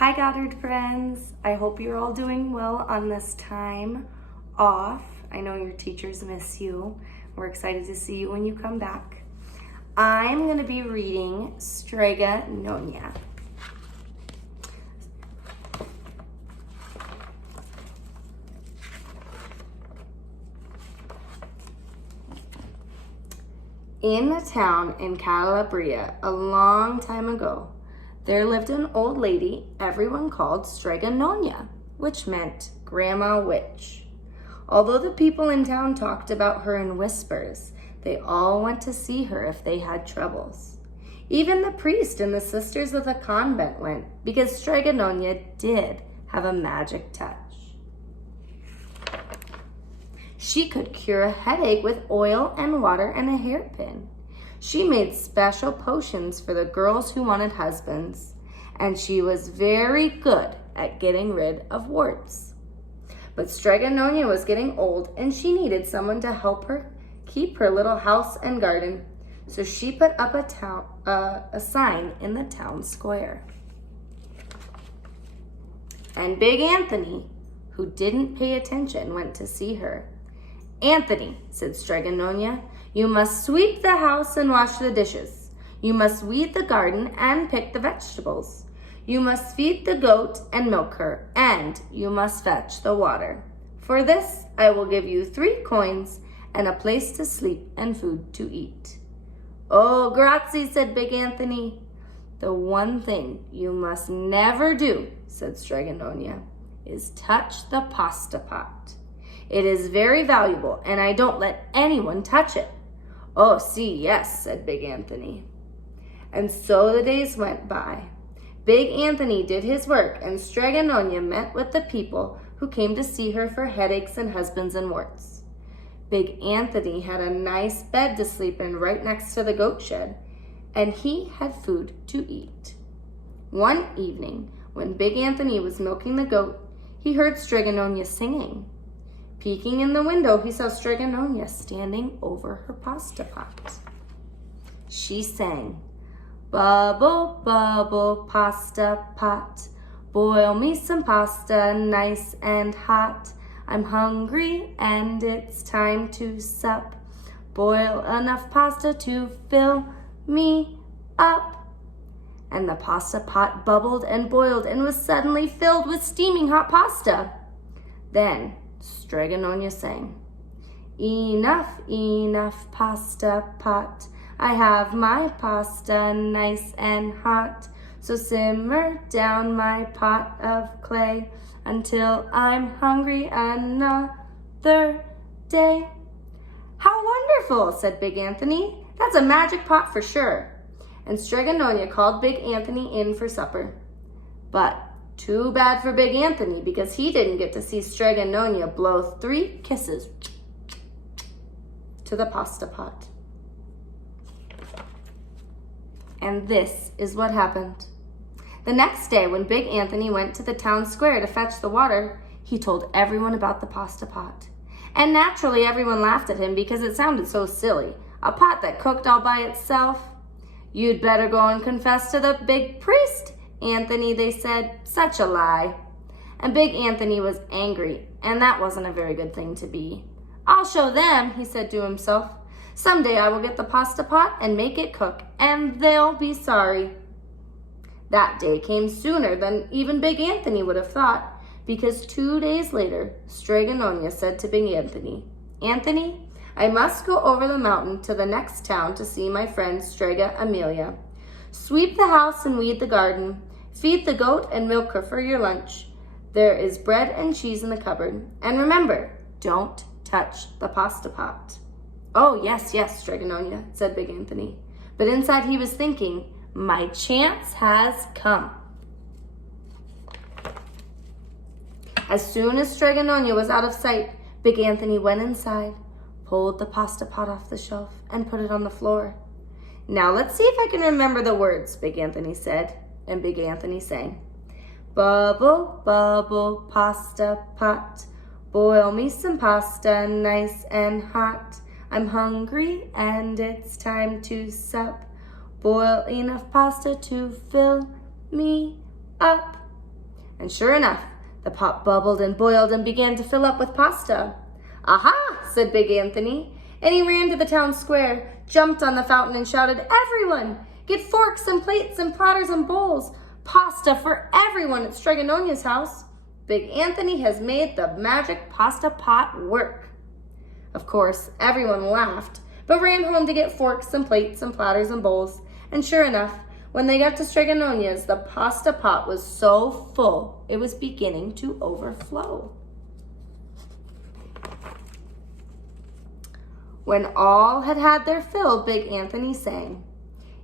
Hi Goddard friends, I hope you're all doing well on this time off. I know your teachers miss you. We're excited to see you when you come back. I'm going to be reading Strega Nona. In a town in Calabria a long time ago, there lived an old lady everyone called Strega Nona, which meant Grandma Witch. Although the people in town talked about her in whispers, they all went to see her if they had troubles. Even the priest and the sisters of the convent went because Strega Nona did have a magic touch. She could cure a headache with oil and water and a hairpin. She made special potions for the girls who wanted husbands, and she was very good at getting rid of warts. But Strega Nona was getting old, and she needed someone to help her keep her little house and garden, so she put up a sign in the town square. And Big Anthony, who didn't pay attention, went to see her. "Anthony," said Strega Nona, "you must sweep the house and wash the dishes. You must weed the garden and pick the vegetables. You must feed the goat and milk her, and you must fetch the water. For this, I will give you 3 coins and a place to sleep and food to eat." "Oh, grazie," said Big Anthony. "The one thing you must never do," said Strega Nona, "is touch the pasta pot. It is very valuable, and I don't let anyone touch it." "Oh, see, yes," said Big Anthony. And so the days went by. Big Anthony did his work, and Strega Nona met with the people who came to see her for headaches and husbands and warts. Big Anthony had a nice bed to sleep in right next to the goat shed, and he had food to eat. One evening, when Big Anthony was milking the goat, he heard Strega Nona singing. Peeking in the window, he saw Strega Nona standing over her pasta pot. She sang, "Bubble, bubble, pasta pot, boil me some pasta nice and hot. I'm hungry and it's time to sup. Boil enough pasta to fill me up." And the pasta pot bubbled and boiled and was suddenly filled with steaming hot pasta. Then Strega Nona sang, "Enough, enough, pasta pot. I have my pasta nice and hot. So simmer down my pot of clay until I'm hungry another day." "How wonderful," said Big Anthony. "That's a magic pot for sure." And Strega Nona called Big Anthony in for supper. But too bad for Big Anthony, because he didn't get to see Strega Nona blow 3 kisses to the pasta pot. And this is what happened. The next day, when Big Anthony went to the town square to fetch the water, he told everyone about the pasta pot. And naturally, everyone laughed at him because it sounded so silly. A pot that cooked all by itself. "You'd better go and confess to the big priest, Anthony," they said. "Such a lie." And Big Anthony was angry, and that wasn't a very good thing to be. "I'll show them," he said to himself. "Someday I will get the pasta pot and make it cook, and they'll be sorry." That day came sooner than even Big Anthony would have thought, because 2 days later, Strega Nona said to Big Anthony, "Anthony, I must go over the mountain to the next town to see my friend Strega Amelia. Sweep the house and weed the garden. Feed the goat and milk her for your lunch. There is bread and cheese in the cupboard. And remember, don't touch the pasta pot." "Oh, yes, yes, Strega Nona," said Big Anthony. But inside he was thinking, "My chance has come." As soon as Strega Nona was out of sight, Big Anthony went inside, pulled the pasta pot off the shelf, and put it on the floor. "Now let's see if I can remember the words," Big Anthony said, and Big Anthony sang, "Bubble, bubble, pasta pot, boil me some pasta nice and hot. I'm hungry and it's time to sup. Boil enough pasta to fill me up." And sure enough, the pot bubbled and boiled and began to fill up with pasta. "Aha!" said Big Anthony, and he ran to the town square, jumped on the fountain, and shouted, "Everyone, get forks and plates and platters and bowls. Pasta for everyone at Strega Nonna's house. Big Anthony has made the magic pasta pot work." Of course, everyone laughed, but ran home to get forks and plates and platters and bowls. And sure enough, when they got to Strega Nonna's, the pasta pot was so full, it was beginning to overflow. When all had had their fill, Big Anthony sang,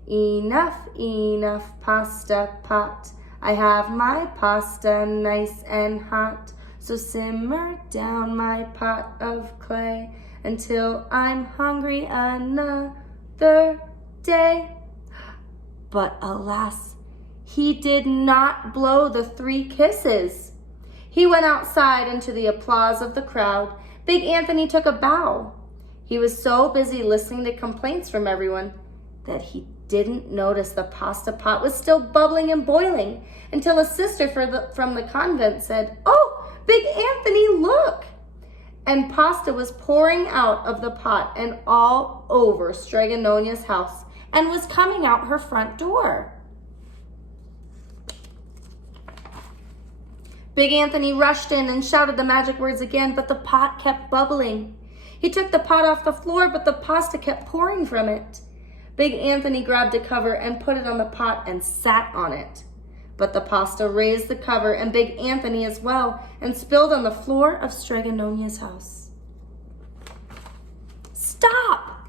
"Enough, enough, pasta pot. I have my pasta nice and hot. So simmer down my pot of clay until I'm hungry another day." But alas, he did not blow the 3 kisses. He went outside into the applause of the crowd. Big Anthony took a bow. He was so busy listening to complaints from everyone that he didn't notice the pasta pot was still bubbling and boiling until a sister from the convent said, "Oh, Big Anthony, look!" And pasta was pouring out of the pot and all over Strega Nonna's house and was coming out her front door. Big Anthony rushed in and shouted the magic words again, but the pot kept bubbling. He took the pot off the floor, but the pasta kept pouring from it. Big Anthony grabbed a cover and put it on the pot and sat on it. But the pasta raised the cover and Big Anthony as well and spilled on the floor of Strega Nonna's house. "Stop!"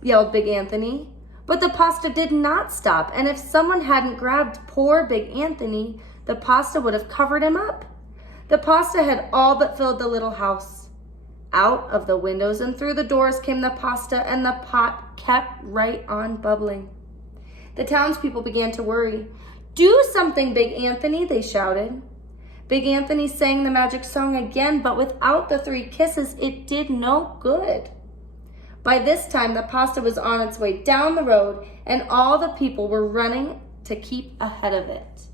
yelled Big Anthony. But the pasta did not stop, and if someone hadn't grabbed poor Big Anthony, the pasta would have covered him up. The pasta had all but filled the little house. Out of the windows and through the doors came the pasta, and the pot kept right on bubbling. The townspeople began to worry. "Do something, Big Anthony," they shouted. Big Anthony sang the magic song again, but without the 3 kisses, it did no good. By this time, the pasta was on its way down the road, and all the people were running to keep ahead of it.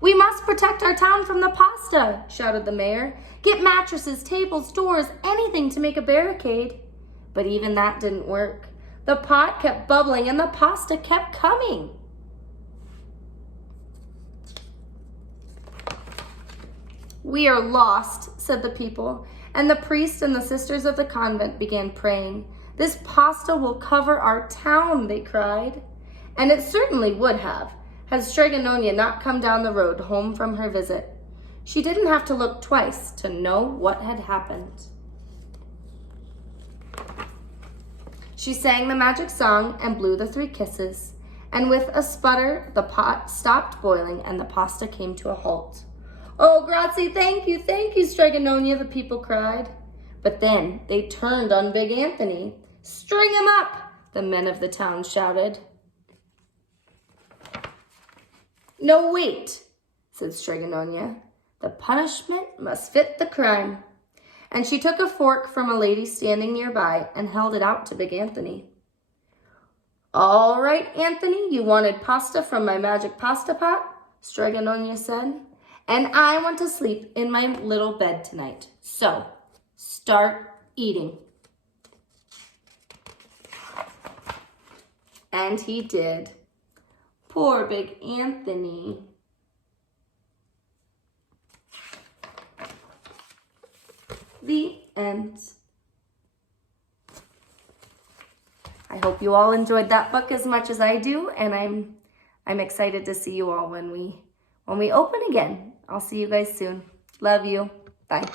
"We must protect our town from the pasta," shouted the mayor. "Get mattresses, tables, doors, anything to make a barricade." But even that didn't work. The pot kept bubbling and the pasta kept coming. "We are lost," said the people, and the priest and the sisters of the convent began praying. "This pasta will cover our town," they cried. And it certainly would have, had Strega Nonna not come down the road home from her visit. She didn't have to look twice to know what had happened. She sang the magic song and blew the 3 kisses, and with a sputter, the pot stopped boiling and the pasta came to a halt. "Oh, grazie, thank you, Strega Nonna," the people cried. But then they turned on Big Anthony. "String him up," the men of the town shouted. "No, wait," said Strega Nonna. "The punishment must fit the crime." And she took a fork from a lady standing nearby and held it out to Big Anthony. "All right, Anthony, you wanted pasta from my magic pasta pot," Strega Nonna said. "And I want to sleep in my little bed tonight. So, start eating." And he did. Poor Big Anthony. The end. I hope you all enjoyed that book as much as I do, and I'm excited to see you all when we open again. I'll see you guys soon. Love you. Bye.